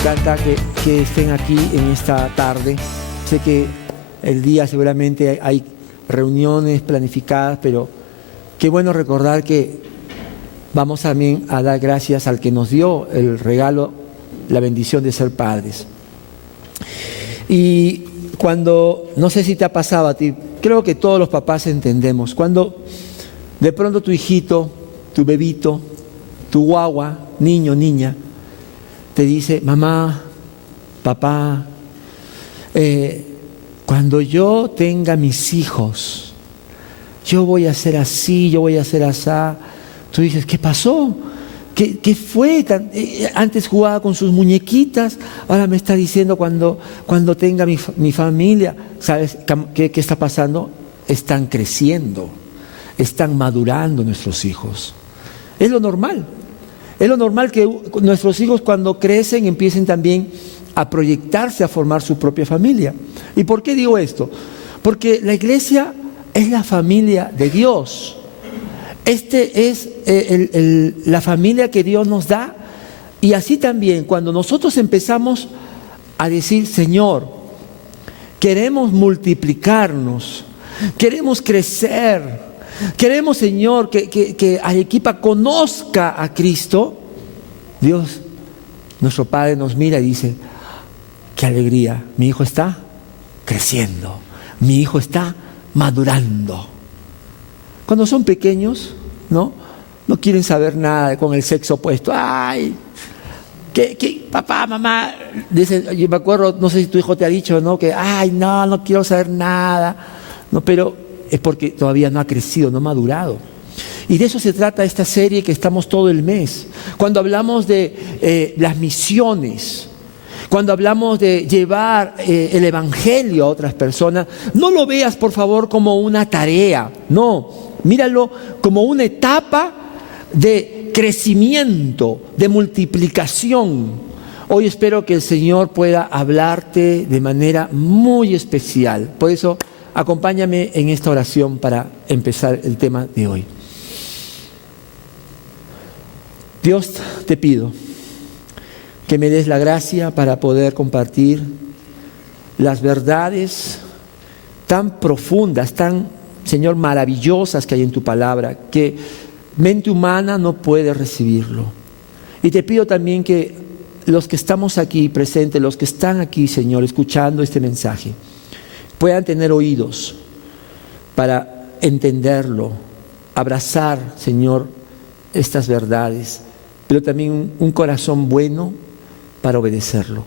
encanta que estén aquí en esta tarde. Sé que el día seguramente hay reuniones planificadas, pero qué bueno recordar que vamos también a dar gracias al que nos dio el regalo, la bendición de ser padres. Y cuando, no sé si te ha pasado a ti, creo que todos los papás entendemos, cuando de pronto tu hijito, tu bebito, tu guagua, niño, niña, te dice: mamá, papá, cuando yo tenga mis hijos, yo voy a ser así, yo voy a ser asá. Tú dices: ¿qué pasó? ¿Qué fue? Antes jugaba con sus muñequitas, ahora me está diciendo cuando tenga mi familia. ¿Sabes qué está pasando? Están creciendo, están madurando nuestros hijos. Es lo normal. Es lo normal que nuestros hijos, cuando crecen, empiecen también a proyectarse, a formar su propia familia. ¿Y por qué digo esto? Porque la iglesia es la familia de Dios. Este es la familia que Dios nos da. Y así también, cuando nosotros empezamos a decir: Señor, queremos multiplicarnos, queremos crecer, queremos, Señor, que Arequipa conozca a Cristo, Dios, nuestro Padre, nos mira y dice: qué alegría, mi hijo está creciendo, mi hijo está madurando. Cuando son pequeños, no quieren saber nada con el sexo opuesto. Ay, ¿qué, papá, mamá? Dicen, yo me acuerdo, no sé si tu hijo te ha dicho, ¿no? Que, ay, no quiero saber nada. No, pero es porque todavía no ha crecido, no ha madurado. Y de eso se trata esta serie que estamos todo el mes. Cuando hablamos de las misiones, cuando hablamos de llevar el evangelio a otras personas, no lo veas, por favor, como una tarea. No, míralo como una etapa de crecimiento, de multiplicación. Hoy espero que el Señor pueda hablarte de manera muy especial. Por eso, acompáñame en esta oración para empezar el tema de hoy. Dios, te pido que me des la gracia para poder compartir las verdades tan profundas, tan, Señor, maravillosas que hay en tu palabra, que mente humana no puede recibirlo. Y te pido también que los que estamos aquí presentes, los que están aquí, Señor, escuchando este mensaje, puedan tener oídos para entenderlo, abrazar, Señor, estas verdades, pero también un corazón bueno para obedecerlo.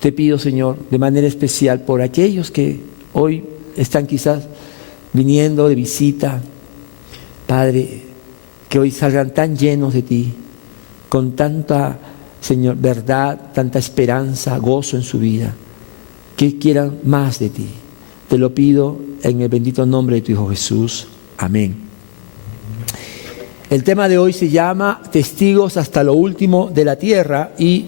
Te pido, Señor, de manera especial por aquellos que hoy están quizás viniendo de visita, Padre, que hoy salgan tan llenos de ti, con tanta, Señor, verdad, tanta esperanza, gozo en su vida, que quieran más de ti. Te lo pido en el bendito nombre de tu Hijo Jesús. Amén. El tema de hoy se llama Testigos hasta lo último de la tierra, y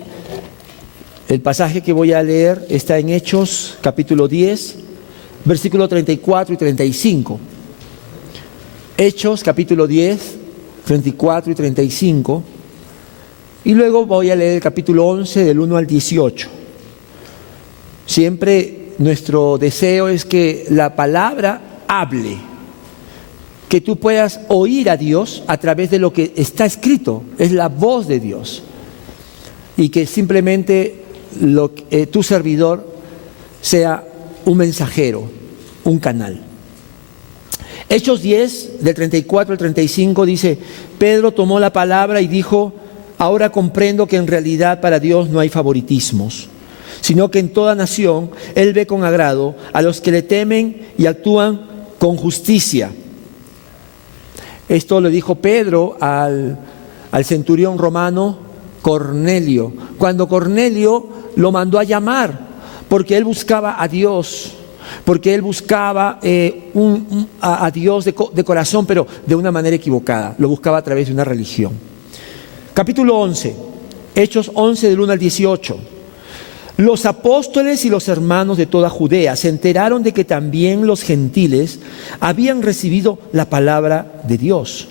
el pasaje que voy a leer está en Hechos capítulo 10, versículos 34 y 35. Hechos capítulo 10, 34 y 35. Y luego voy a leer el capítulo 11 del 1 al 18. Siempre nuestro deseo es que la palabra hable, que tú puedas oír a Dios a través de lo que está escrito, es la voz de Dios. Y que simplemente tu servidor sea un mensajero, un canal. Hechos 10, del 34 al 35 dice: Pedro tomó la palabra y dijo: ahora comprendo que en realidad para Dios no hay favoritismos, sino que en toda nación Él ve con agrado a los que le temen y actúan con justicia. Esto le dijo Pedro al centurión romano Cornelio, cuando Cornelio lo mandó a llamar, porque él buscaba a Dios, porque él buscaba a Dios de corazón, pero de una manera equivocada, lo buscaba a través de una religión. Capítulo 11, Hechos 11 del 1 al 18. Los apóstoles y los hermanos de toda Judea se enteraron de que también los gentiles habían recibido la palabra de Dios.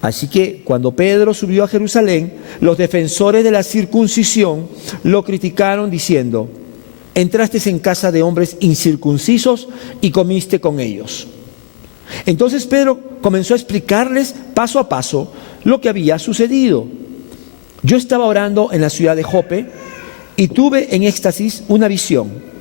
Así que cuando Pedro subió a Jerusalén, los defensores de la circuncisión lo criticaron diciendo: entraste en casa de hombres incircuncisos y comiste con ellos. Entonces Pedro comenzó a explicarles paso a paso lo que había sucedido. Yo estaba orando en la ciudad de Jope y tuve en éxtasis una visión.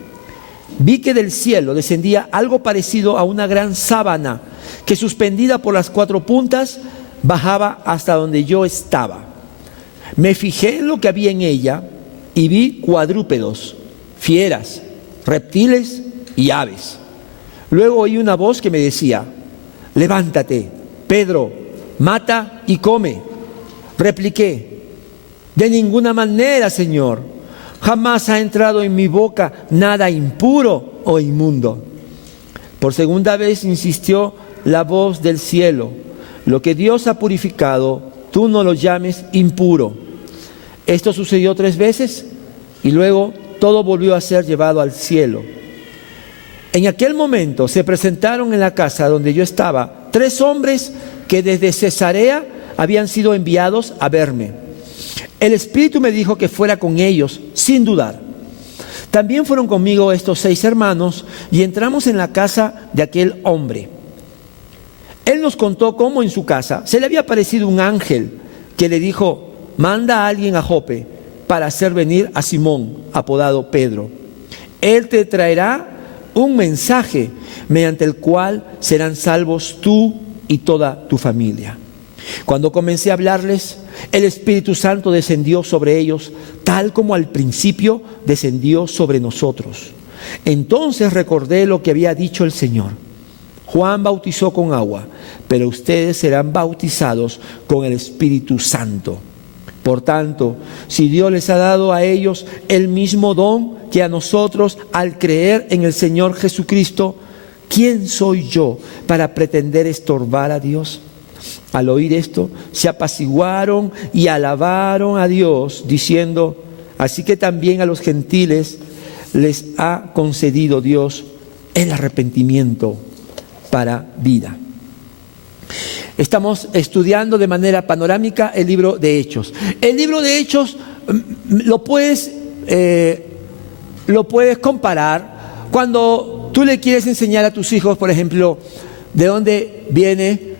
Vi que del cielo descendía algo parecido a una gran sábana que, suspendida por las 4 puntas, bajaba hasta donde yo estaba. Me fijé en lo que había en ella y vi cuadrúpedos, fieras, reptiles y aves. Luego oí una voz que me decía: levántate, Pedro, mata y come. Repliqué: de ninguna manera, Señor. Jamás ha entrado en mi boca nada impuro o inmundo. Por segunda vez insistió la voz del cielo: lo que Dios ha purificado, tú no lo llames impuro. Esto sucedió 3 veces y luego todo volvió a ser llevado al cielo. En aquel momento se presentaron en la casa donde yo estaba 3 hombres que desde Cesarea habían sido enviados a verme. El Espíritu me dijo que fuera con ellos sin dudar. También fueron conmigo estos 6 hermanos y entramos en la casa de aquel hombre. Él nos contó cómo en su casa se le había aparecido un ángel que le dijo: manda a alguien a Jope para hacer venir a Simón, apodado Pedro. Él te traerá un mensaje mediante el cual serán salvos tú y toda tu familia. Cuando comencé a hablarles, el Espíritu Santo descendió sobre ellos, tal como al principio descendió sobre nosotros. Entonces recordé lo que había dicho el Señor: Juan bautizó con agua, pero ustedes serán bautizados con el Espíritu Santo. Por tanto, si Dios les ha dado a ellos el mismo don que a nosotros al creer en el Señor Jesucristo, ¿quién soy yo para pretender estorbar a Dios? Al oír esto, se apaciguaron y alabaron a Dios, diciendo: así que también a los gentiles les ha concedido Dios el arrepentimiento para vida. Estamos estudiando de manera panorámica el libro de Hechos. El libro de Hechos lo puedes comparar cuando tú le quieres enseñar a tus hijos, por ejemplo, de dónde viene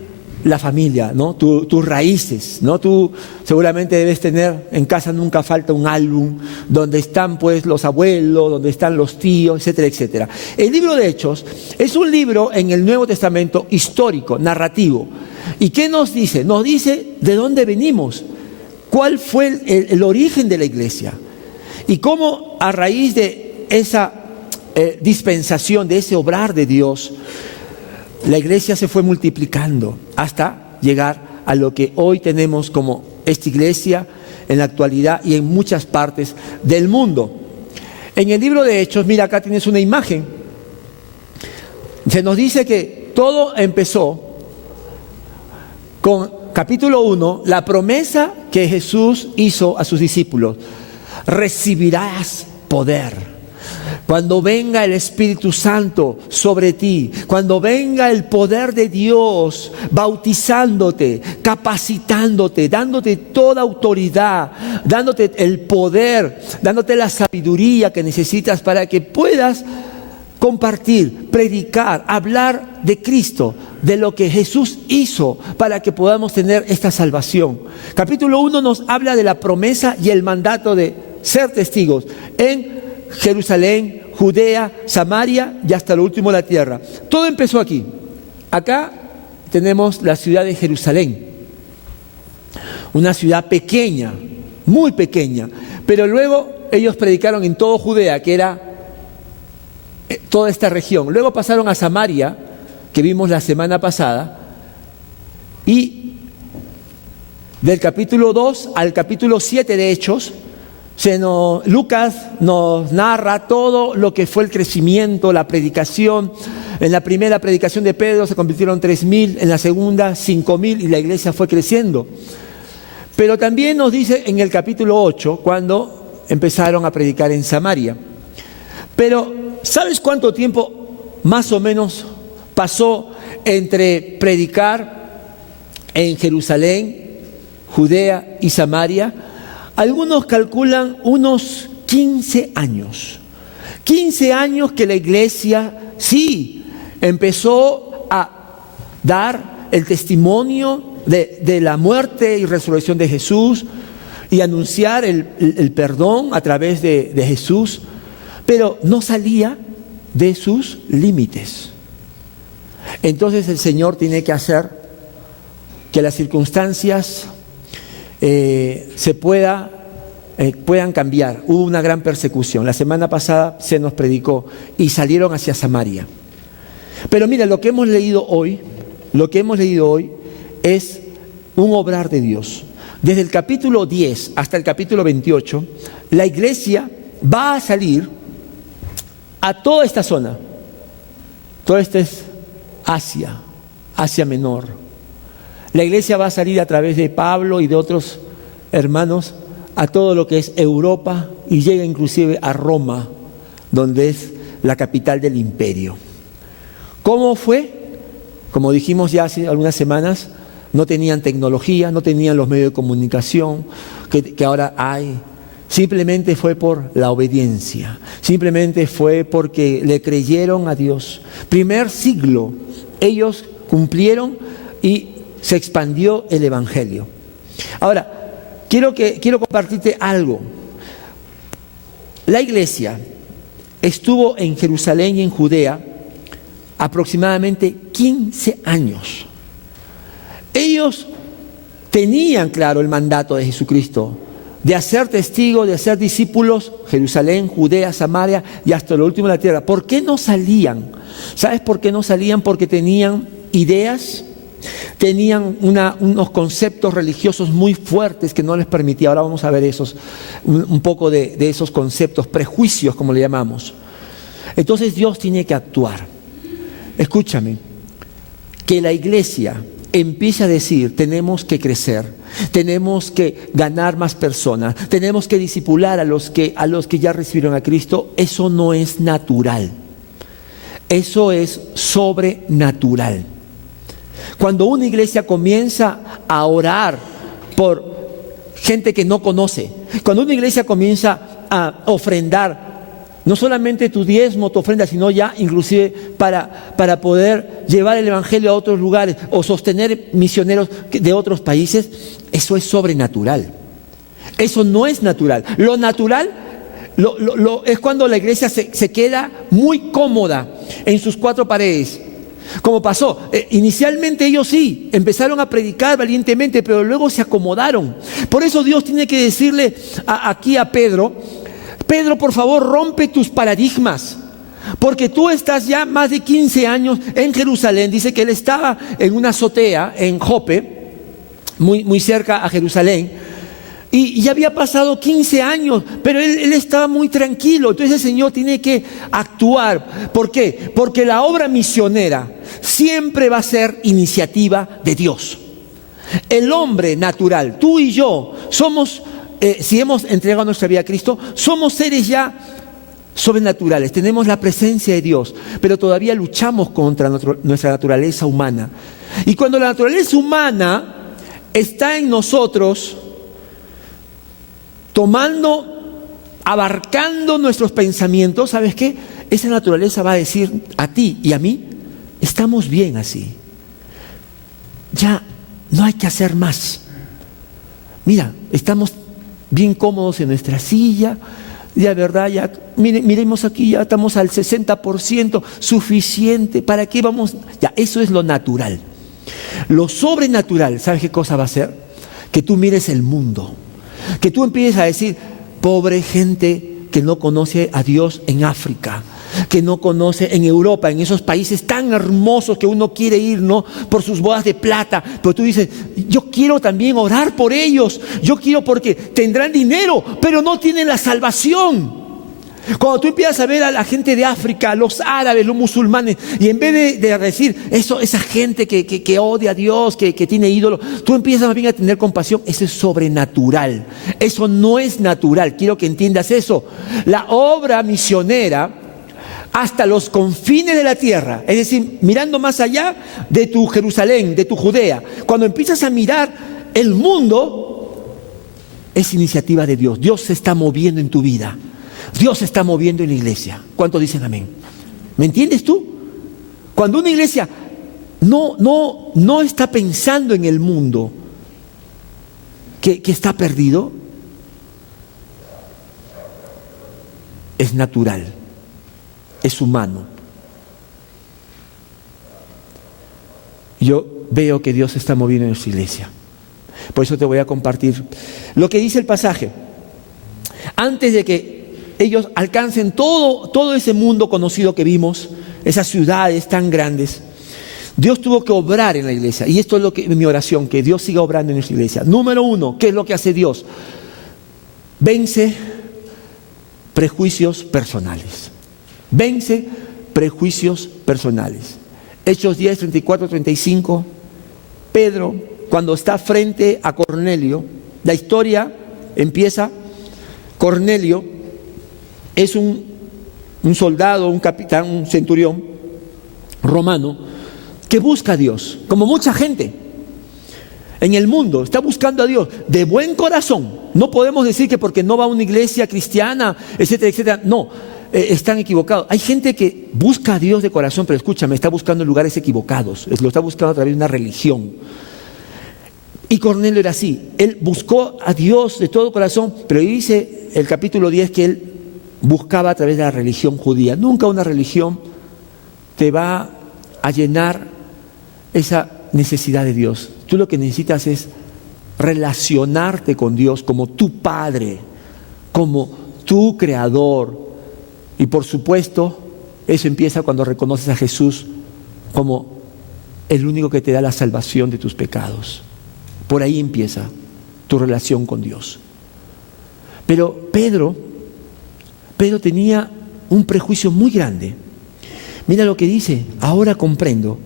la familia, ¿no? Tus raíces, ¿no? Tú seguramente debes tener en casa, nunca falta un álbum donde están pues los abuelos, donde están los tíos, etcétera, etcétera. El libro de Hechos es un libro en el Nuevo Testamento histórico, narrativo. ¿Y qué nos dice? Nos dice de dónde venimos, cuál fue el origen de la iglesia y cómo a raíz de esa dispensación, de ese obrar de Dios, la iglesia se fue multiplicando hasta llegar a lo que hoy tenemos como esta iglesia en la actualidad y en muchas partes del mundo. En el libro de Hechos, mira, acá tienes una imagen. Se nos dice que todo empezó con capítulo 1, la promesa que Jesús hizo a sus discípulos: recibirás poder cuando venga el Espíritu Santo sobre ti, cuando venga el poder de Dios bautizándote, capacitándote, dándote toda autoridad, dándote el poder, dándote la sabiduría que necesitas para que puedas compartir, predicar, hablar de Cristo, de lo que Jesús hizo para que podamos tener esta salvación. Capítulo 1 nos habla de la promesa y el mandato de ser testigos en Jerusalén, Judea, Samaria y hasta lo último la tierra. Todo empezó aquí. Acá tenemos la ciudad de Jerusalén, una ciudad pequeña, muy pequeña, pero luego ellos predicaron en todo Judea, que era toda esta región. Luego pasaron a Samaria, que vimos la semana pasada, y del capítulo 2 al capítulo 7 de Hechos, Lucas nos narra todo lo que fue el crecimiento, la predicación. En la primera predicación de Pedro se convirtieron 3,000, en la segunda 5,000 y la iglesia fue creciendo. Pero también nos dice en el capítulo 8 cuando empezaron a predicar en Samaria. Pero ¿sabes cuánto tiempo más o menos pasó entre predicar en Jerusalén, Judea y Samaria, algunos calculan unos 15 años. 15 años que la iglesia sí empezó a dar el testimonio de la muerte y resurrección de Jesús y anunciar el perdón a través de Jesús, pero no salía de sus límites. Entonces el Señor tiene que hacer que las circunstancias puedan cambiar. Hubo una gran persecución. La semana pasada se nos predicó y salieron hacia Samaria. Pero mira, lo que hemos leído hoy es un obrar de Dios. Desde el capítulo 10 hasta el capítulo 28, la iglesia va a salir a toda esta zona. Toda esta es Asia Menor. La iglesia va a salir a través de Pablo y de otros hermanos a todo lo que es Europa y llega inclusive a Roma, donde es la capital del imperio. ¿Cómo fue? Como dijimos ya hace algunas semanas, no tenían tecnología, no tenían los medios de comunicación que ahora hay. Simplemente fue por la obediencia, simplemente fue porque le creyeron a Dios. Primer siglo, ellos cumplieron y se expandió el evangelio. Ahora, quiero compartirte algo. La iglesia estuvo en Jerusalén y en Judea aproximadamente 15 años. Ellos tenían claro el mandato de Jesucristo de hacer testigos, de hacer discípulos, Jerusalén, Judea, Samaria y hasta lo último de la tierra. ¿Por qué no salían? ¿Sabes por qué no salían? Porque tenían ideas, tenían unos conceptos religiosos muy fuertes que no les permitía. Ahora vamos a ver un poco de esos conceptos, prejuicios como le llamamos. Entonces Dios tiene que actuar. Escúchame, que la iglesia empieza a decir, tenemos que crecer, tenemos que ganar más personas, tenemos que discipular a los que ya recibieron a Cristo. Eso no es natural, eso es sobrenatural. Cuando una iglesia comienza a orar por gente que no conoce, cuando una iglesia comienza a ofrendar, no solamente tu diezmo, tu ofrenda, sino ya inclusive para poder llevar el evangelio a otros lugares o sostener misioneros de otros países, eso es sobrenatural. Eso no es natural. Lo natural es cuando la iglesia se queda muy cómoda en sus cuatro paredes. Como pasó, inicialmente ellos sí, empezaron a predicar valientemente, pero luego se acomodaron. Por eso Dios tiene que decirle aquí a Pedro, por favor, rompe tus paradigmas, porque tú estás ya más de 15 años en Jerusalén. Dice que él estaba en una azotea en Jope, muy cerca a Jerusalén, y ya había pasado 15 años, pero él estaba muy tranquilo. Entonces el Señor tiene que actuar. ¿Por qué? Porque la obra misionera siempre va a ser iniciativa de Dios. El hombre natural, tú y yo, somos... si hemos entregado nuestra vida a Cristo, somos seres ya sobrenaturales, tenemos la presencia de Dios, pero todavía luchamos contra nuestra naturaleza humana. Y cuando la naturaleza humana está en nosotros, abarcando nuestros pensamientos, ¿sabes qué? Esa naturaleza va a decir a ti y a mí, estamos bien así. Ya no hay que hacer más. Mira, estamos bien cómodos en nuestra silla, ya verdad, ya miremos aquí, ya estamos al 60%, suficiente, ¿para qué vamos? Ya, eso es lo natural. Lo sobrenatural, ¿sabes qué cosa va a ser? Que tú mires el mundo, que tú empieces a decir, pobre gente que no conoce a Dios en África, que no conoce en Europa, en esos países tan hermosos que uno quiere ir, ¿no? Por sus bodas de plata, pero tú dices, yo quiero también orar por ellos, yo quiero porque tendrán dinero, pero no tienen la salvación. Cuando tú empiezas a ver a la gente de África, los árabes, los musulmanes, y en vez de decir esa gente que odia a Dios, que tiene ídolos, tú empiezas más bien a tener compasión. Eso es sobrenatural, eso no es natural. Quiero que entiendas eso. La obra misionera hasta los confines de la tierra, es decir, mirando más allá de tu Jerusalén, de tu Judea. Cuando empiezas a mirar el mundo, es iniciativa de Dios. Dios se está moviendo en tu vida. Dios se está moviendo en la iglesia. ¿Cuántos dicen amén? ¿Me entiendes tú? Cuando una iglesia no está pensando en el mundo que está perdido, es natural, es humano. Yo veo que Dios se está moviendo en su iglesia. Por eso te voy a compartir lo que dice el pasaje. Antes de que ellos alcancen todo ese mundo conocido que vimos, esas ciudades tan grandes, Dios tuvo que obrar en la iglesia. Y esto es lo que mi oración, que Dios siga obrando en nuestra iglesia. Número 1, ¿qué es lo que hace Dios? Vence prejuicios personales. Vence prejuicios personales. Hechos 10, 34, 35. Pedro, cuando está frente a Cornelio, la historia empieza. Cornelio es un soldado, un capitán, un centurión romano que busca a Dios, como mucha gente en el mundo está buscando a Dios de buen corazón. No podemos decir que porque no va a una iglesia cristiana, etcétera, etcétera. No, están equivocados. Hay gente que busca a Dios de corazón, pero escúchame, está buscando en lugares equivocados. Lo está buscando a través de una religión. Y Cornelio era así. Él buscó a Dios de todo corazón, pero dice el capítulo 10 que él buscaba a través de la religión judía. Nunca una religión te va a llenar esa necesidad de Dios. Tú lo que necesitas es relacionarte con Dios como tu Padre, como tu Creador. Y por supuesto, eso empieza cuando reconoces a Jesús como el único que te da la salvación de tus pecados. Por ahí empieza tu relación con Dios. Pero Pedro tenía un prejuicio muy grande. Mira lo que dice: ahora comprendo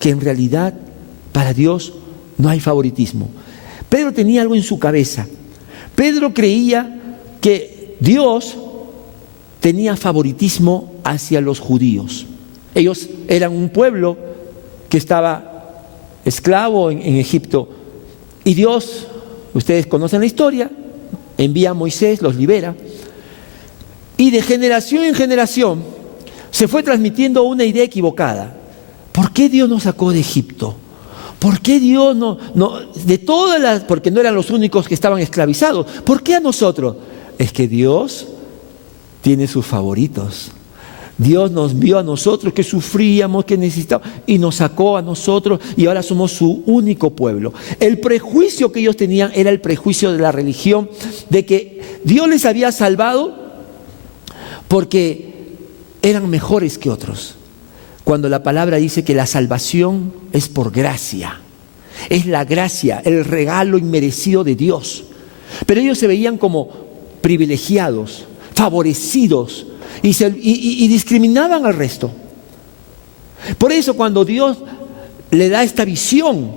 que en realidad para Dios no hay favoritismo. Pedro tenía algo en su cabeza. Pedro creía que Dios tenía favoritismo hacia los judíos. Ellos eran un pueblo que estaba esclavo en Egipto. Y Dios, ustedes conocen la historia, envía a Moisés, los libera. Y de generación en generación se fue transmitiendo una idea equivocada. ¿Por qué Dios nos sacó de Egipto? ¿Por qué Dios porque no eran los únicos que estaban esclavizados? ¿Por qué a nosotros? Es que Dios tiene sus favoritos. Dios nos vio a nosotros que sufríamos, que necesitábamos, y nos sacó a nosotros, y ahora somos su único pueblo. El prejuicio que ellos tenían era el prejuicio de la religión, de que Dios les había salvado porque eran mejores que otros. Cuando la palabra dice que la salvación es por gracia, es la gracia, el regalo inmerecido de Dios. Pero ellos se veían como privilegiados, favorecidos, y discriminaban al resto. Por eso cuando Dios le da esta visión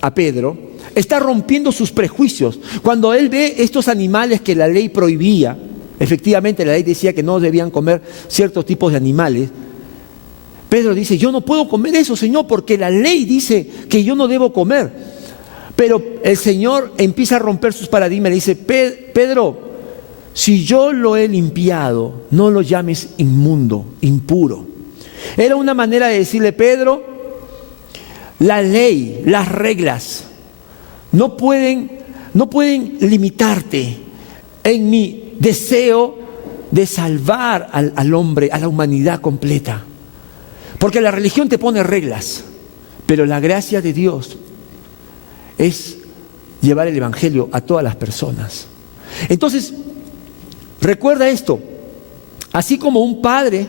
a Pedro, está rompiendo sus prejuicios. Cuando él ve estos animales que la ley prohibía, efectivamente la ley decía que no debían comer ciertos tipos de animales, Pedro dice: yo no puedo comer eso, Señor, porque la ley dice que yo no debo comer. Pero el Señor empieza a romper sus paradigmas y le dice: Pedro, si yo lo he limpiado, no lo llames inmundo, impuro. Era una manera de decirle: Pedro, la ley, las reglas no pueden limitarte en mi deseo de salvar al hombre, a la humanidad completa. Porque la religión te pone reglas, pero la gracia de Dios es llevar el evangelio a todas las personas. Entonces, recuerda esto: así como un padre,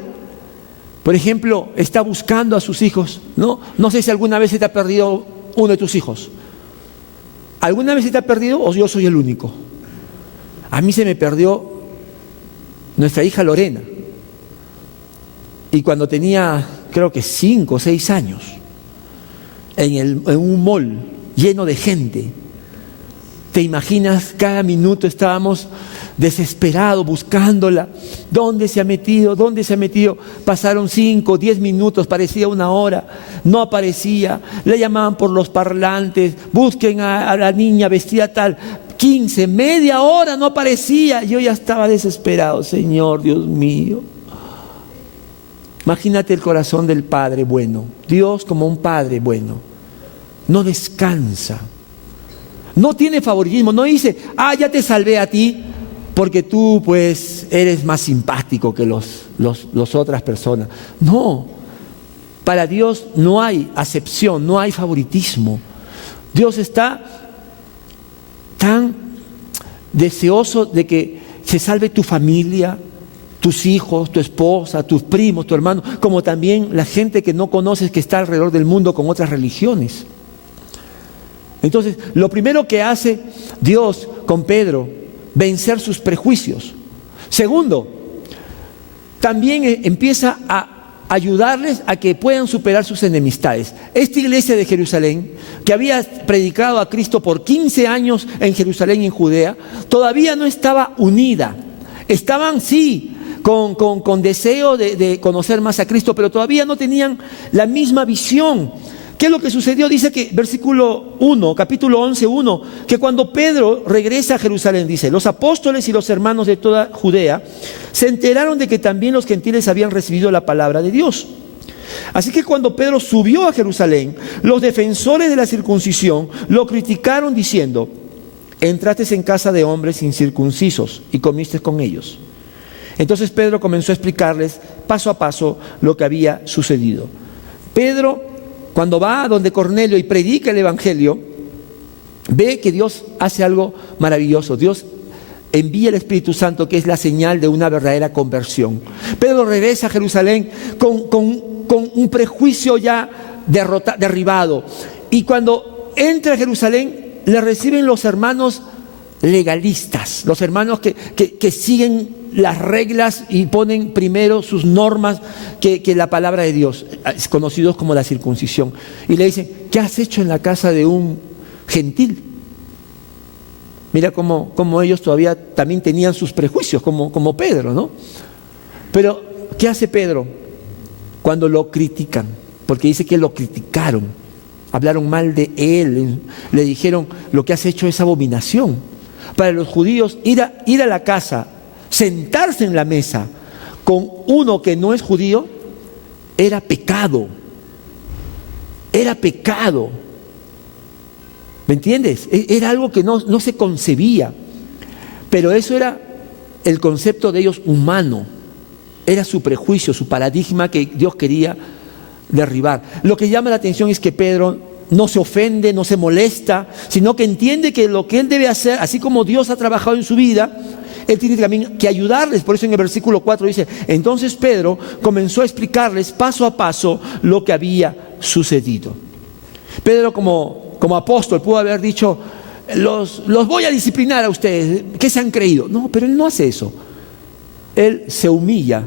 por ejemplo, está buscando a sus hijos, no sé si alguna vez se te ha perdido uno de tus hijos. ¿Alguna vez se te ha perdido o yo soy el único? A mí se me perdió nuestra hija Lorena. Y cuando tenía, creo que 5 o 6 años, en un mall lleno de gente, te imaginas, cada minuto estábamos desesperados buscándola. ¿Dónde se ha metido? ¿Dónde se ha metido? Pasaron 5, 10 minutos, parecía una hora, no aparecía. Le llamaban por los parlantes, busquen a la niña vestida tal. 15, media hora, no aparecía. Yo ya estaba desesperado. Señor, Dios mío. Imagínate el corazón del Padre bueno. Dios como un Padre bueno. No descansa. No tiene favoritismo. No dice, ya te salvé a ti porque tú pues eres más simpático que los otras personas. No. Para Dios no hay acepción, no hay favoritismo. Dios está tan deseoso de que se salve tu familia, tus hijos, tu esposa, tus primos, tu hermano, como también la gente que no conoces que está alrededor del mundo con otras religiones. Entonces, lo primero que hace Dios con Pedro, vencer sus prejuicios. Segundo, también empieza a ayudarles a que puedan superar sus enemistades. Esta iglesia de Jerusalén, que había predicado a Cristo por 15 años en Jerusalén y en Judea, todavía no estaba unida. Estaban, sí, con deseo de conocer más a Cristo, pero todavía no tenían la misma visión. ¿Qué es lo que sucedió? Dice que versículo 1, capítulo 11, 1, que cuando Pedro regresa a Jerusalén, dice, los apóstoles y los hermanos de toda Judea se enteraron de que también los gentiles habían recibido la palabra de Dios. Así que cuando Pedro subió a Jerusalén, los defensores de la circuncisión lo criticaron diciendo, entraste en casa de hombres incircuncisos y comiste con ellos. Entonces Pedro comenzó a explicarles paso a paso lo que había sucedido. Pedro, cuando va a donde Cornelio y predica el evangelio, ve que Dios hace algo maravilloso. Dios envía el Espíritu Santo, que es la señal de una verdadera conversión. Pedro regresa a Jerusalén con un prejuicio ya derribado. Y cuando entra a Jerusalén, le reciben los hermanos legalistas, los hermanos que siguen las reglas y ponen primero sus normas que la palabra de Dios, conocidos como la circuncisión. Y le dicen, ¿qué has hecho en la casa de un gentil? Mira cómo ellos todavía también tenían sus prejuicios, como Pedro, ¿no? Pero, ¿qué hace Pedro cuando lo critican? Porque dice que lo criticaron, hablaron mal de él, le dijeron, lo que has hecho es abominación. Para los judíos, ir a la casa, sentarse en la mesa con uno que no es judío, era pecado. Era pecado. ¿Me entiendes? Era algo que no se concebía. Pero eso era el concepto de ellos humano. Era su prejuicio, su paradigma que Dios quería derribar. Lo que llama la atención es que Pedro no se ofende, no se molesta, sino que entiende que lo que él debe hacer, así como Dios ha trabajado en su vida, él tiene también que ayudarles. Por eso en el versículo 4 dice, entonces Pedro comenzó a explicarles paso a paso lo que había sucedido. Pedro como apóstol pudo haber dicho, los voy a disciplinar a ustedes, ¿qué se han creído? No, pero él no hace eso. Él se humilla,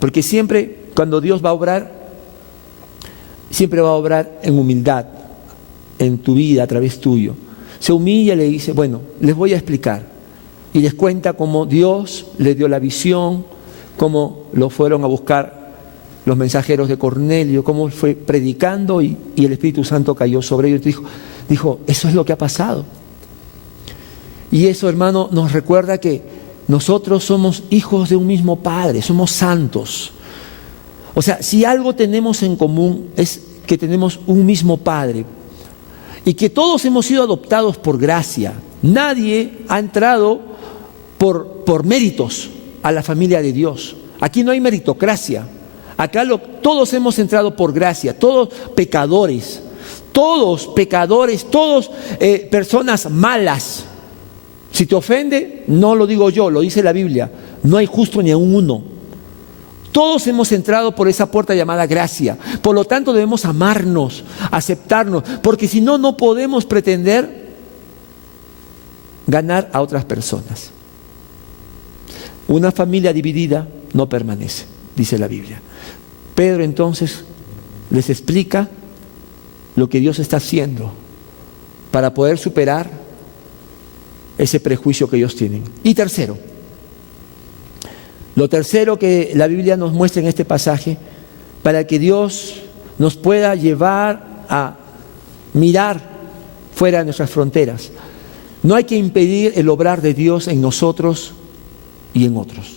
porque siempre cuando Dios va a obrar, siempre va a obrar en humildad en tu vida, a través tuyo. Se humilla y le dice, bueno, les voy a explicar. Y les cuenta cómo Dios les dio la visión, cómo lo fueron a buscar los mensajeros de Cornelio, cómo fue predicando y el Espíritu Santo cayó sobre ellos. Dijo, eso es lo que ha pasado. Y eso, hermano, nos recuerda que nosotros somos hijos de un mismo Padre, somos santos. O sea, si algo tenemos en común es que tenemos un mismo Padre y que todos hemos sido adoptados por gracia. Nadie ha entrado por méritos a la familia de Dios. Aquí no hay meritocracia. Acá todos hemos entrado por gracia, todos pecadores, todos personas malas. Si te ofende, no lo digo yo, lo dice la Biblia. No hay justo ni aun uno. Todos hemos entrado por esa puerta llamada gracia. Por lo tanto, debemos amarnos, aceptarnos, porque si no, no podemos pretender ganar a otras personas. Una familia dividida no permanece, dice la Biblia. Pedro entonces les explica lo que Dios está haciendo para poder superar ese prejuicio que ellos tienen. Y tercero, lo tercero que la Biblia nos muestra en este pasaje, para que Dios nos pueda llevar a mirar fuera de nuestras fronteras. No hay que impedir el obrar de Dios en nosotros y en otros.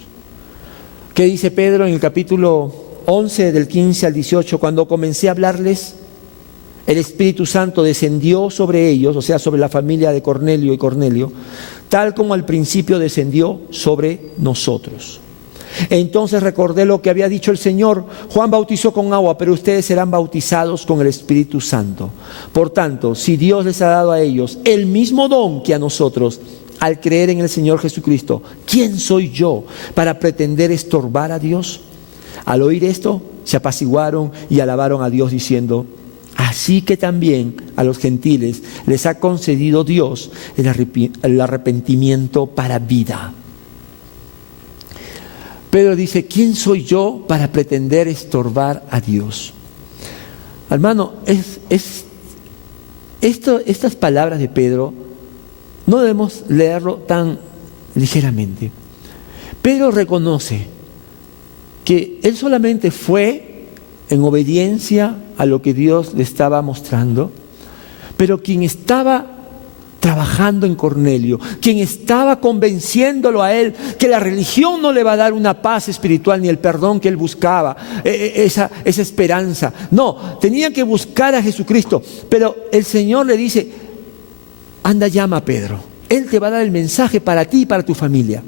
¿Qué dice Pedro en el capítulo 11 del 15 al 18? Cuando comencé a hablarles, el Espíritu Santo descendió sobre ellos, o sea, sobre la familia de Cornelio y Cornelio, tal como al principio descendió sobre nosotros. Entonces recordé lo que había dicho el Señor: Juan bautizó con agua, pero ustedes serán bautizados con el Espíritu Santo. Por tanto, si Dios les ha dado a ellos el mismo don que a nosotros, al creer en el Señor Jesucristo, ¿quién soy yo para pretender estorbar a Dios? Al oír esto, se apaciguaron y alabaron a Dios diciendo: así que también a los gentiles les ha concedido Dios el arrepentimiento para vida. Pedro dice: ¿quién soy yo para pretender estorbar a Dios? Hermano, estas palabras de Pedro no debemos leerlo tan ligeramente. Pedro reconoce que él solamente fue en obediencia a lo que Dios le estaba mostrando, pero quien estaba trabajando en Cornelio, quien estaba convenciéndolo a él que la religión no le va a dar una paz espiritual ni el perdón que él buscaba, esa esperanza. No, tenía que buscar a Jesucristo. Pero el Señor le dice: anda, llama a Pedro, él te va a dar el mensaje para ti y para tu familia.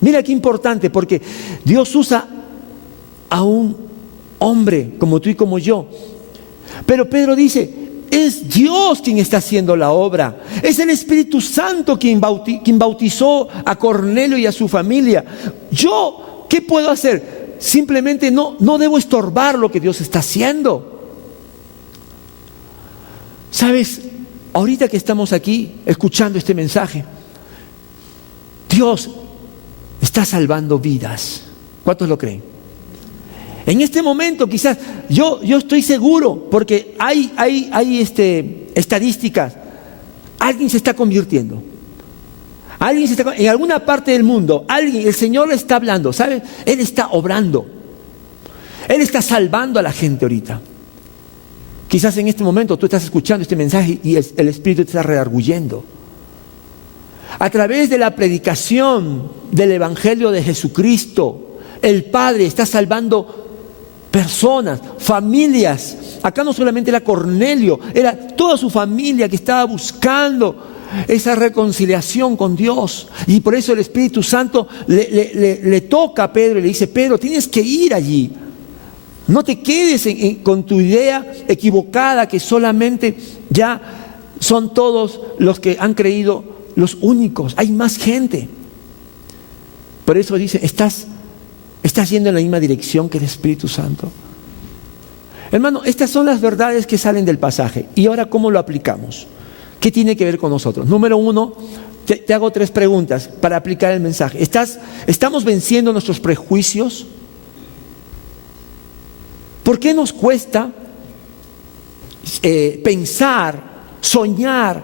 Mira qué importante, porque Dios usa a un hombre como tú y como yo. Pero Pedro dice: es Dios quien está haciendo la obra. Es el Espíritu Santo quien bautizó a Cornelio y a su familia. ¿Yo qué puedo hacer? Simplemente no debo estorbar lo que Dios está haciendo. ¿Sabes? Ahorita que estamos aquí escuchando este mensaje, Dios está salvando vidas. ¿Cuántos lo creen? En este momento quizás, yo estoy seguro, porque hay estadísticas, alguien se está convirtiendo. En alguna parte del mundo, el Señor le está hablando, ¿sabes? Él está obrando. Él está salvando a la gente ahorita. Quizás en este momento tú estás escuchando este mensaje y el Espíritu te está redarguyendo. A través de la predicación del Evangelio de Jesucristo, el Padre está salvando personas, familias. Acá no solamente era Cornelio, era toda su familia que estaba buscando esa reconciliación con Dios. Y por eso el Espíritu Santo le toca a Pedro y le dice: Pedro, tienes que ir allí. No te quedes con tu idea equivocada que solamente ya son todos los que han creído los únicos. Hay más gente. Por eso dice: ¿Estás yendo en la misma dirección que el Espíritu Santo? Hermano, estas son las verdades que salen del pasaje. Y ahora, ¿cómo lo aplicamos? ¿Qué tiene que ver con nosotros? Número uno, te hago 3 preguntas para aplicar el mensaje. ¿Estamos venciendo nuestros prejuicios? ¿Por qué nos cuesta pensar, soñar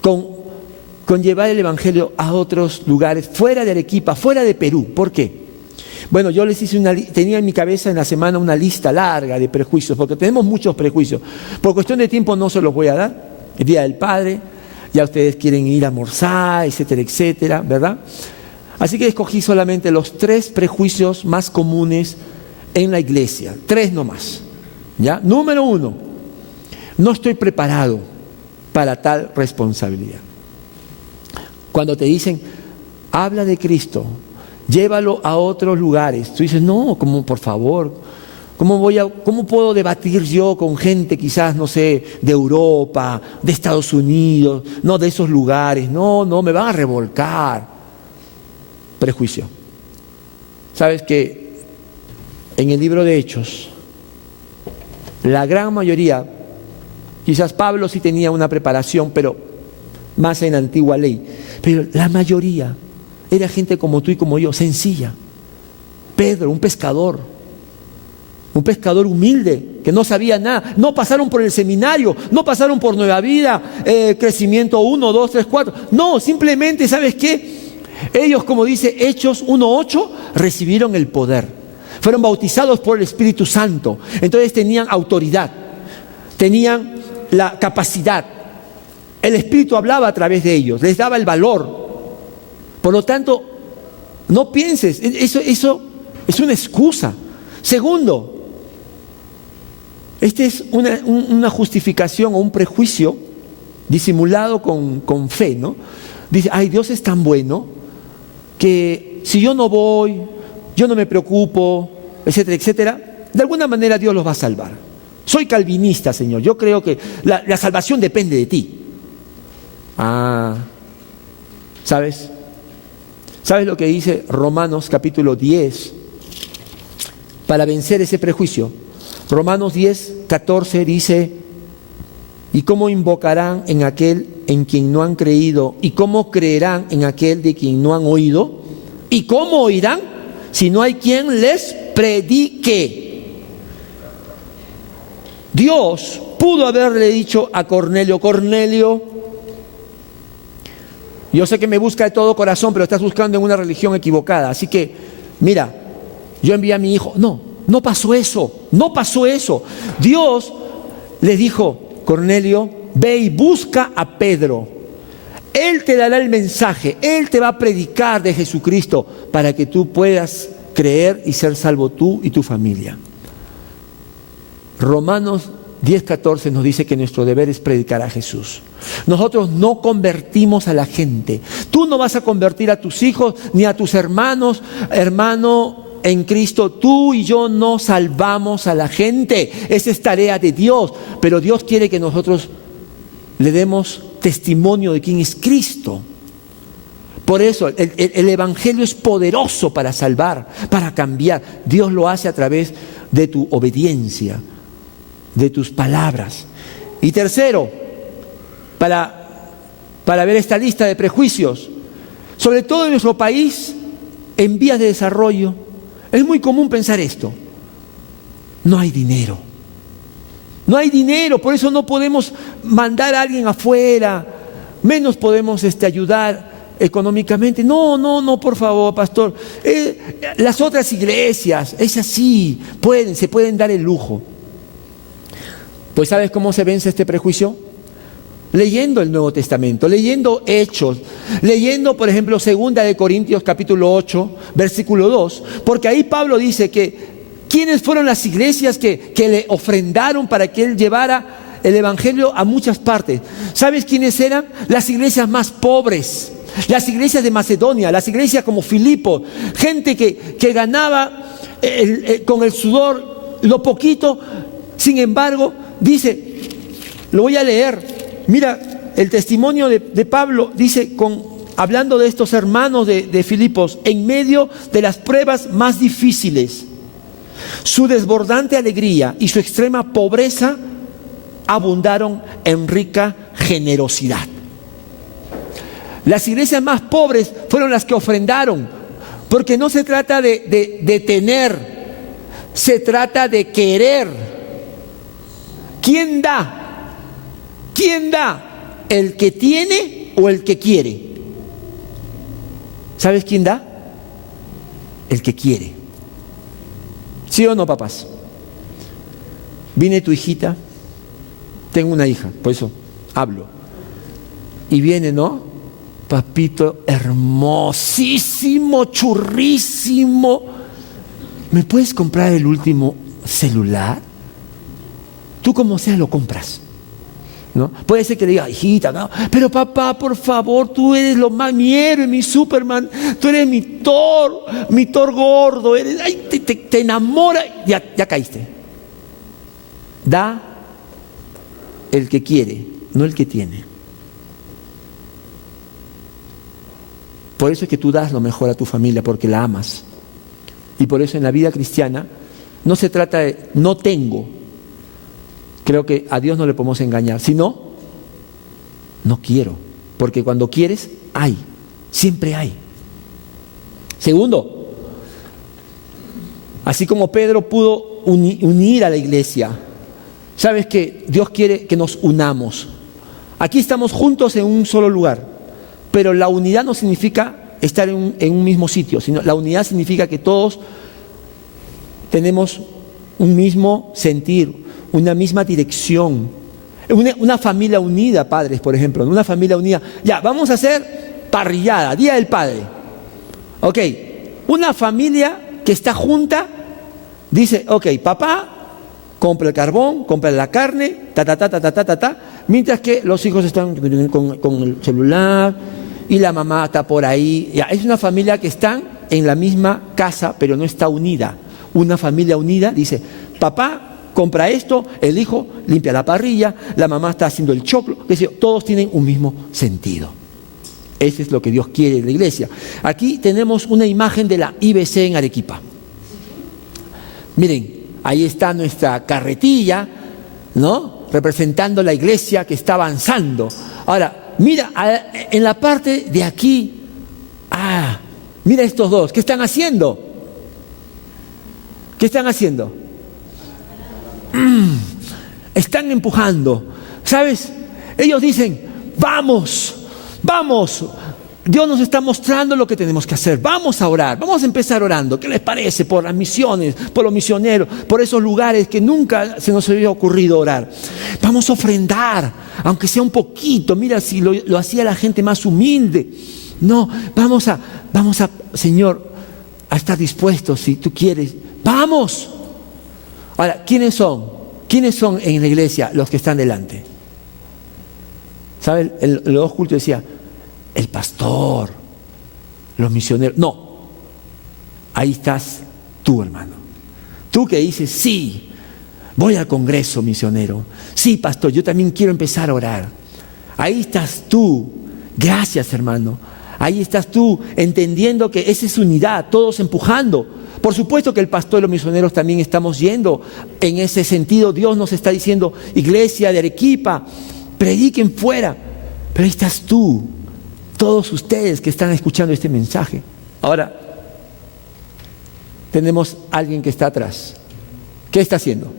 con llevar el Evangelio a otros lugares, fuera de Arequipa, fuera de Perú? ¿Por qué? Bueno, yo les hice tenía en mi cabeza en la semana una lista larga de prejuicios, porque tenemos muchos prejuicios. Por cuestión de tiempo no se los voy a dar. El Día del Padre, ya ustedes quieren ir a almorzar, etcétera, etcétera, ¿verdad? Así que escogí solamente los 3 prejuicios más comunes en la iglesia, 3 nomás, ¿ya? Número 1, no estoy preparado para tal responsabilidad. Cuando te dicen: habla de Cristo, llévalo a otros lugares, tú dices: no, como, por favor, ¿cómo puedo debatir yo con gente quizás, no sé, de Europa, de Estados Unidos, no de esos lugares? No, me van a revolcar. Prejuicio. ¿Sabes que en el libro de Hechos, la gran mayoría, quizás Pablo sí tenía una preparación, pero más en la antigua ley, pero la mayoría era gente como tú y como yo, sencilla. Pedro, un pescador, un pescador humilde que no sabía nada. No pasaron por el seminario, no pasaron por Nueva Vida, Crecimiento 1, 2, 3, 4. No, simplemente, ¿sabes qué? Ellos, como dice Hechos 1:8, recibieron el poder. Fueron bautizados por el Espíritu Santo. Entonces tenían autoridad, tenían la capacidad. El Espíritu hablaba a través de ellos, les daba el valor. Por lo tanto, no pienses, eso es una excusa. Segundo, esta es una justificación o un prejuicio disimulado con fe, ¿no? Dice, ay, Dios es tan bueno que si yo no voy, yo no me preocupo, etcétera, etcétera, de alguna manera Dios los va a salvar. Soy calvinista, Señor, yo creo que la salvación depende de ti. ¿Sabes? ¿Sabes lo que dice Romanos capítulo 10 para vencer ese prejuicio? Romanos 10:14 dice, ¿y cómo invocarán en aquel en quien no han creído? ¿Y cómo creerán en aquel de quien no han oído? ¿Y cómo oirán si no hay quien les predique? Dios pudo haberle dicho a Cornelio, Cornelio, yo sé que me busca de todo corazón, pero estás buscando en una religión equivocada. Así que, mira, yo envié a mi hijo. No pasó eso. No pasó eso. Dios le dijo, Cornelio, ve y busca a Pedro. Él te dará el mensaje. Él te va a predicar de Jesucristo para que tú puedas creer y ser salvo tú y tu familia. Romanos 10:14 nos dice que nuestro deber es predicar a Jesús. Nosotros no convertimos a la gente. Tú no vas a convertir a tus hijos ni a tus hermanos. Hermano en Cristo, tú y yo no salvamos a la gente. Esa es tarea de Dios. Pero Dios quiere que nosotros le demos testimonio de quién es Cristo. Por eso el Evangelio es poderoso para salvar, para cambiar. Dios lo hace a través de tu obediencia, de tus palabras. Y tercero, para ver esta lista de prejuicios, sobre todo en nuestro país, en vías de desarrollo, es muy común pensar esto: no hay dinero. No hay dinero, por eso no podemos mandar a alguien afuera, menos podemos ayudar económicamente. No, por favor, pastor. Las otras iglesias, es así, se pueden dar el lujo. Pues ¿sabes cómo se vence este prejuicio? Leyendo el Nuevo Testamento, leyendo Hechos, leyendo, por ejemplo, 2 de Corintios capítulo 8, versículo 2, porque ahí Pablo dice que ¿quiénes fueron las iglesias que le ofrendaron para que él llevara el Evangelio a muchas partes? ¿Sabes quiénes eran? Las iglesias más pobres, las iglesias de Macedonia, las iglesias como Filipo, gente que ganaba con el sudor lo poquito. Sin embargo, dice, lo voy a leer, mira el testimonio de Pablo, dice, hablando de estos hermanos de Filipos, en medio de las pruebas más difíciles, su desbordante alegría y su extrema pobreza abundaron en rica generosidad. Las iglesias más pobres fueron las que ofrendaron, porque no se trata de tener, se trata de querer. ¿Quién da? ¿Quién da? ¿El que tiene o el que quiere? ¿Sabes quién da? El que quiere. ¿Sí o no, papás? Viene tu hijita, tengo una hija, por eso hablo. Y viene, ¿no? Papito hermosísimo, churrísimo. ¿Me puedes comprar el último celular? Tú como sea lo compras, ¿no? Puede ser que le diga, hijita, no, pero papá, por favor, tú eres lo más, mi héroe, mi Superman, tú eres mi Thor gordo, te enamora, ya caíste. Da el que quiere, no el que tiene. Por eso es que tú das lo mejor a tu familia, porque la amas. Y por eso en la vida cristiana no se trata de no tengo. Creo que a Dios no le podemos engañar. Si no, no quiero. Porque cuando quieres, hay. Siempre hay. Segundo, así como Pedro pudo unir a la iglesia. Sabes que Dios quiere que nos unamos. Aquí estamos juntos en un solo lugar, pero la unidad no significa estar en un mismo sitio, sino la unidad significa que todos tenemos un mismo sentir, una misma dirección. Una familia unida, padres, por ejemplo, una familia unida. Ya, vamos a hacer parrillada, Día del Padre. Ok, una familia que está junta dice, ok, papá compra el carbón, compra la carne, mientras que los hijos están con el celular y la mamá está por ahí. Ya, es una familia que están en la misma casa, pero no está unida. Una familia unida dice, papá compra esto, el hijo limpia la parrilla, la mamá está haciendo el choclo, todos tienen un mismo sentido. Eso es lo que Dios quiere en la iglesia. Aquí tenemos una imagen de la IBC en Arequipa. Miren, ahí está nuestra carretilla, ¿no? Representando la iglesia que está avanzando. Ahora, mira, en la parte de aquí, mira estos dos, ¿qué están haciendo? ¿Qué están haciendo? Están empujando. ¿Sabes? Ellos dicen, vamos. Dios nos está mostrando lo que tenemos que hacer. Vamos a orar, vamos a empezar orando. ¿Qué les parece? Por las misiones, por los misioneros, por esos lugares que nunca se nos había ocurrido orar. Vamos a ofrendar, aunque sea un poquito. Mira si lo hacía la gente más humilde. No, vamos a, Señor, a estar dispuestos si tú quieres. ¡Vamos! Ahora, ¿quiénes son? ¿Quiénes son en la iglesia los que están delante? ¿Saben? Los dos cultos decía, el pastor, los misioneros. No, ahí estás tú, hermano. Tú que dices, sí, voy al congreso misionero. Sí, pastor, yo también quiero empezar a orar. Ahí estás tú. Gracias, hermano. Ahí estás tú, entendiendo que esa es unidad, todos empujando. Por supuesto que el pastor y los misioneros también estamos yendo en ese sentido. Dios nos está diciendo, iglesia de Arequipa, prediquen fuera. Pero ahí estás tú, todos ustedes que están escuchando este mensaje. Ahora, tenemos a alguien que está atrás. ¿Qué está haciendo?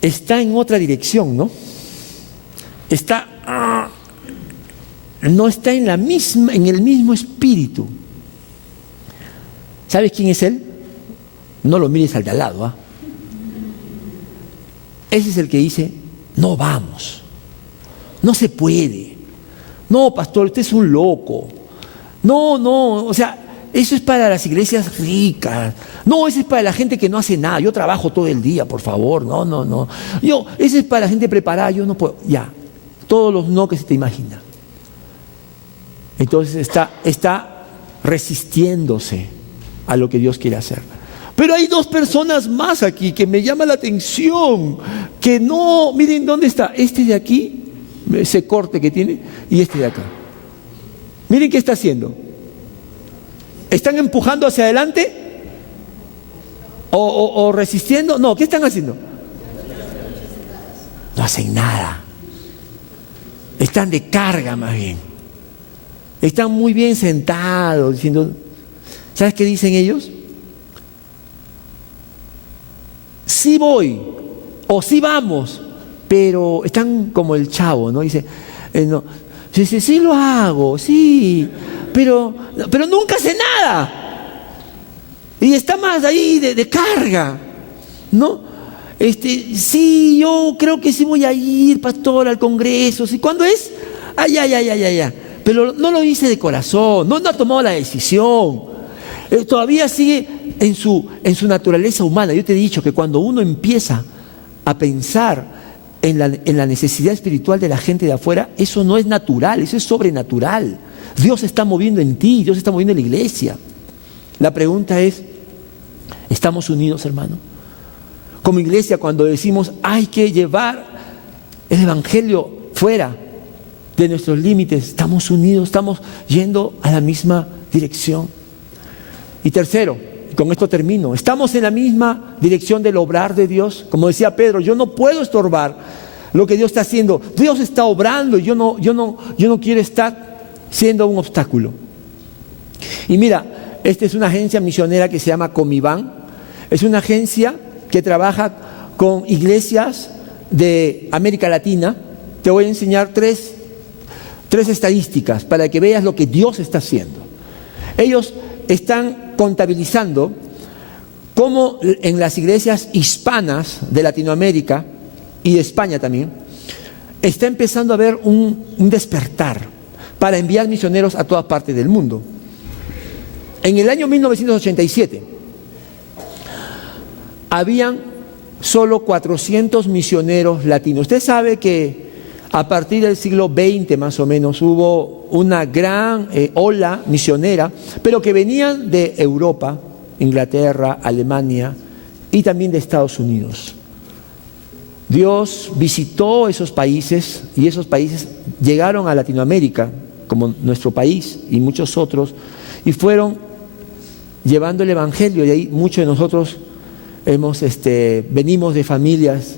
Está en otra dirección, ¿no? No está en el mismo espíritu. ¿Sabes quién es él? No lo mires al de al lado. Ese es el que dice, no vamos, no se puede. No, pastor, usted es un loco. No, o sea, eso es para las iglesias ricas. No, eso es para la gente que no hace nada. Yo trabajo todo el día, por favor. No. Ese es para la gente preparada, yo no puedo. Ya, todos los no que se te imagina. Entonces está resistiéndose a lo que Dios quiere hacer. Pero hay dos personas más aquí que me llama la atención, que no, miren dónde está, este de aquí, ese corte que tiene, y este de acá. Miren qué está haciendo. ¿Están empujando hacia adelante? ¿O resistiendo? No, ¿qué están haciendo? No hacen nada. Están de carga más bien. Están muy bien sentados, diciendo, ¿sabes qué dicen ellos? Sí voy, o sí vamos, pero están como el chavo, ¿no? Dice, no, sí lo hago, sí, pero nunca hace nada. Y está más ahí de carga, ¿no? Sí, yo creo que sí voy a ir, pastor, al congreso. ¿Sí? ¿Cuándo es? Ya. Pero no lo hice de corazón, no ha tomado la decisión. Todavía sigue en su naturaleza humana. Yo te he dicho que cuando uno empieza a pensar en la necesidad espiritual de la gente de afuera, eso no es natural, eso es sobrenatural. Dios se está moviendo en ti, Dios se está moviendo en la iglesia. La pregunta es, ¿estamos unidos, hermano? Como iglesia, cuando decimos hay que llevar el evangelio fuera de nuestros límites, ¿estamos unidos? ¿Estamos yendo a la misma dirección? Y tercero, y con esto termino, ¿estamos en la misma dirección del obrar de Dios? Como decía Pedro, yo no puedo estorbar lo que Dios está haciendo. Dios está obrando y yo no quiero estar siendo un obstáculo. Y mira, Esta es una agencia misionera que se llama Comiban. Es una agencia que trabaja con iglesias de América Latina. Te voy a enseñar tres estadísticas para que veas lo que Dios está haciendo. Ellos están contabilizando cómo en las iglesias hispanas de Latinoamérica y de España también está empezando a haber un despertar para enviar misioneros a todas partes del mundo. En el año 1987 habían solo 400 misioneros latinos. Usted sabe que a partir del siglo XX más o menos hubo una gran ola misionera, pero que venían de Europa, Inglaterra, Alemania y también de Estados Unidos. Dios visitó esos países y esos países llegaron a Latinoamérica, como nuestro país y muchos otros, y fueron llevando el Evangelio. Y ahí muchos de nosotros venimos de familias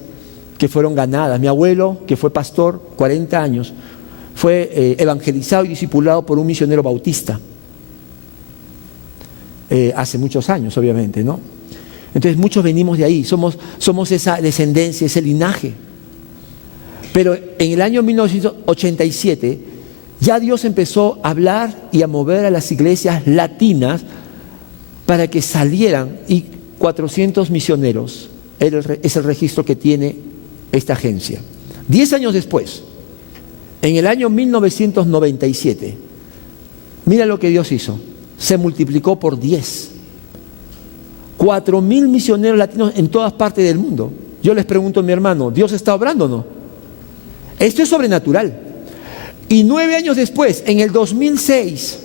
que fueron ganadas. Mi abuelo, que fue pastor 40 años, fue evangelizado y discipulado por un misionero bautista. Hace muchos años, obviamente, ¿no? Entonces muchos venimos de ahí, somos esa descendencia, ese linaje. Pero en el año 1987 ya Dios empezó a hablar y a mover a las iglesias latinas para que salieran, y 400 misioneros es el registro que tiene esta agencia. 10 años después, en el año 1997, mira lo que Dios hizo. Se multiplicó por 10. 4.000 misioneros latinos en todas partes del mundo. Yo les pregunto a mi hermano, ¿Dios está obrando o no? Esto es sobrenatural. Y 9 años después, en el 2006,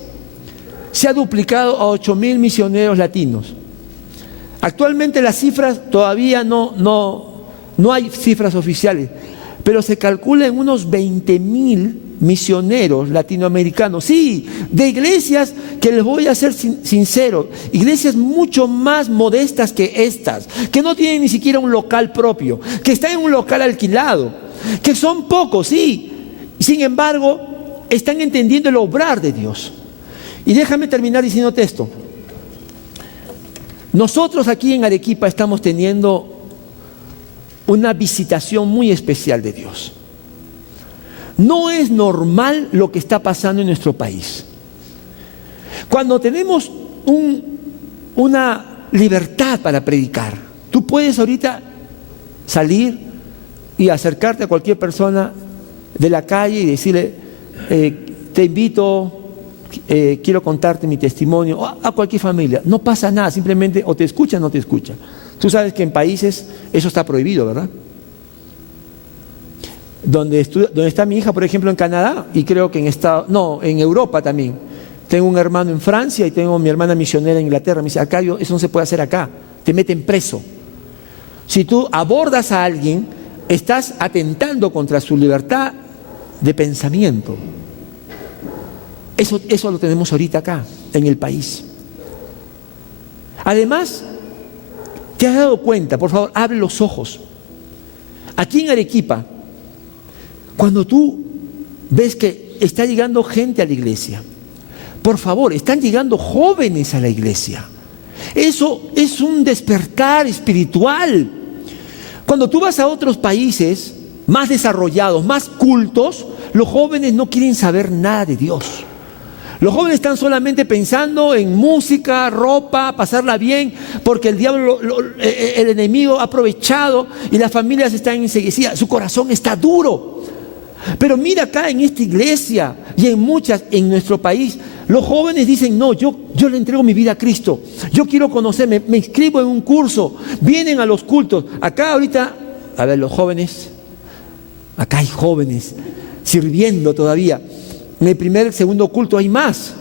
se ha duplicado a 8.000 misioneros latinos. Actualmente las cifras todavía no hay cifras oficiales, pero se calcula en unos 20.000 misioneros latinoamericanos, sí, de iglesias que les voy a ser sincero, iglesias mucho más modestas que estas, que no tienen ni siquiera un local propio, que están en un local alquilado, que son pocos, sí, sin embargo, están entendiendo el obrar de Dios. Y déjame terminar diciéndote esto. Nosotros aquí en Arequipa estamos teniendo una visitación muy especial de Dios. No es normal lo que está pasando en nuestro país. Cuando tenemos una libertad para predicar, tú puedes ahorita salir y acercarte a cualquier persona de la calle y decirle, te invito, quiero contarte mi testimonio, o a cualquier familia. No pasa nada, simplemente o te escucha o no te escucha. Tú sabes que en países eso está prohibido, ¿verdad? Donde está mi hija, por ejemplo, en Canadá, y creo que en Europa también. Tengo un hermano en Francia y tengo mi hermana misionera en Inglaterra. Me dice, acá eso no se puede hacer acá, te meten preso. Si tú abordas a alguien, estás atentando contra su libertad de pensamiento. Eso lo tenemos ahorita acá, en el país. Además, ¿te has dado cuenta? Por favor, abre los ojos. Aquí en Arequipa, cuando tú ves que está llegando gente a la iglesia, por favor, están llegando jóvenes a la iglesia. Eso es un despertar espiritual. Cuando tú vas a otros países más desarrollados, más cultos, los jóvenes no quieren saber nada de Dios. Los jóvenes están solamente pensando en música, ropa, pasarla bien, porque el diablo, el enemigo ha aprovechado y las familias están enseguecidas. Su corazón está duro. Pero mira acá en esta iglesia y en muchas en nuestro país, los jóvenes dicen, no, yo le entrego mi vida a Cristo. Yo quiero conocerme, me inscribo en un curso, vienen a los cultos. Acá ahorita, a ver, los jóvenes, acá hay jóvenes sirviendo todavía. En el primer, segundo culto hay más.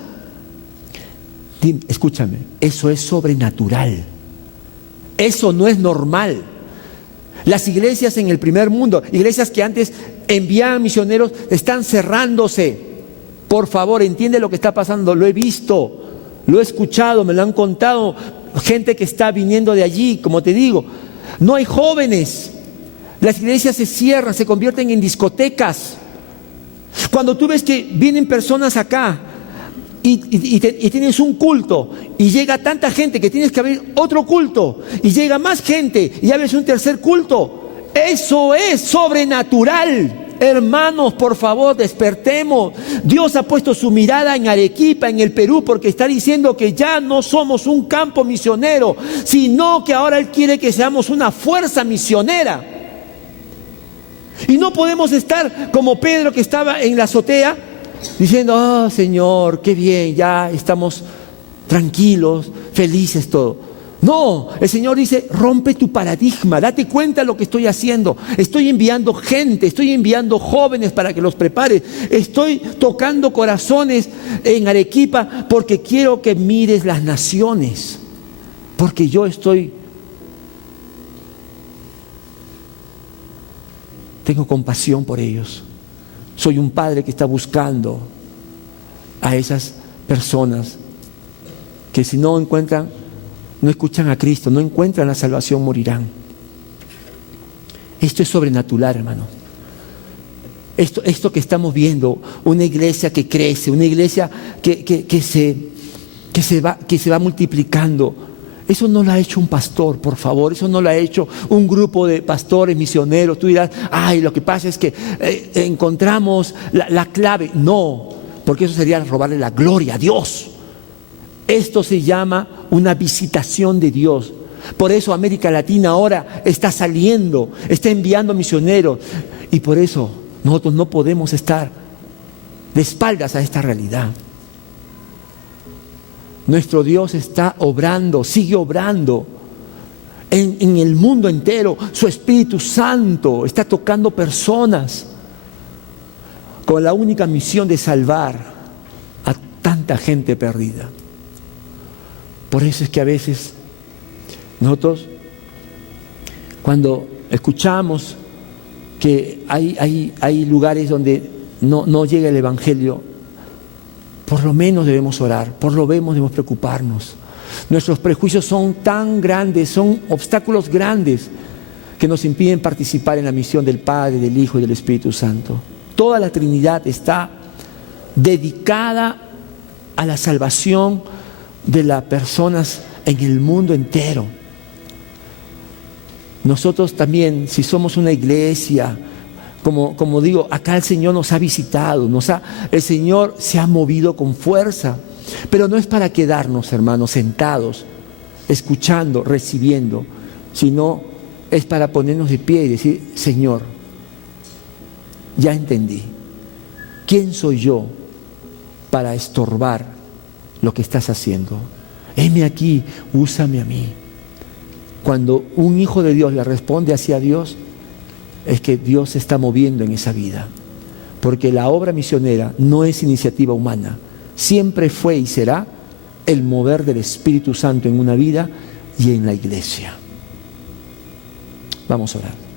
Escúchame, eso es sobrenatural. Eso no es normal. Las iglesias en el primer mundo, iglesias que antes enviaban misioneros, están cerrándose. Por favor, entiende lo que está pasando. Lo he visto, lo he escuchado, me lo han contado. Gente que está viniendo de allí, como te digo. No hay jóvenes. Las iglesias se cierran, se convierten en discotecas. Cuando tú ves que vienen personas acá y tienes un culto y llega tanta gente que tienes que abrir otro culto y llega más gente y abres un tercer culto, eso es sobrenatural. Hermanos, por favor, despertemos. Dios ha puesto su mirada en Arequipa, en el Perú, porque está diciendo que ya no somos un campo misionero, sino que ahora Él quiere que seamos una fuerza misionera. Y no podemos estar como Pedro, que estaba en la azotea diciendo: oh Señor, qué bien, ya estamos tranquilos, felices todo. No, el Señor dice: rompe tu paradigma, date cuenta de lo que estoy haciendo. Estoy enviando gente, estoy enviando jóvenes para que los prepare. Estoy tocando corazones en Arequipa porque quiero que mires las naciones. Porque yo tengo compasión por ellos. Soy un padre que está buscando a esas personas que si no escuchan a Cristo, no encuentran la salvación, morirán. Esto es sobrenatural, hermano. Esto que estamos viendo, una iglesia que crece, una iglesia que se va multiplicando. Eso no lo ha hecho un pastor, por favor. Eso no lo ha hecho un grupo de pastores misioneros. Tú dirás: ay, lo que pasa es que encontramos la clave. No, porque eso sería robarle la gloria a Dios. Esto se llama una visitación de Dios. Por eso América Latina ahora está saliendo, está enviando misioneros. Y por eso nosotros no podemos estar de espaldas a esta realidad. Nuestro Dios está obrando, sigue obrando en el mundo entero. Su Espíritu Santo está tocando personas con la única misión de salvar a tanta gente perdida. Por eso es que a veces nosotros, cuando escuchamos que hay lugares donde no llega el Evangelio, por lo menos debemos orar, por lo menos debemos preocuparnos. Nuestros prejuicios son tan grandes, son obstáculos grandes que nos impiden participar en la misión del Padre, del Hijo y del Espíritu Santo. Toda la Trinidad está dedicada a la salvación de las personas en el mundo entero. Nosotros también, si somos una iglesia, como digo, acá el Señor nos ha visitado, el Señor se ha movido con fuerza, pero no es para quedarnos, hermanos, sentados, escuchando, recibiendo, sino es para ponernos de pie y decir: Señor, ya entendí. ¿Quién soy yo para estorbar lo que estás haciendo? Heme aquí, úsame a mí. Cuando un hijo de Dios le responde hacia Dios, es que Dios se está moviendo en esa vida. Porque la obra misionera no es iniciativa humana, siempre fue y será el mover del Espíritu Santo en una vida y en la iglesia. Vamos a orar.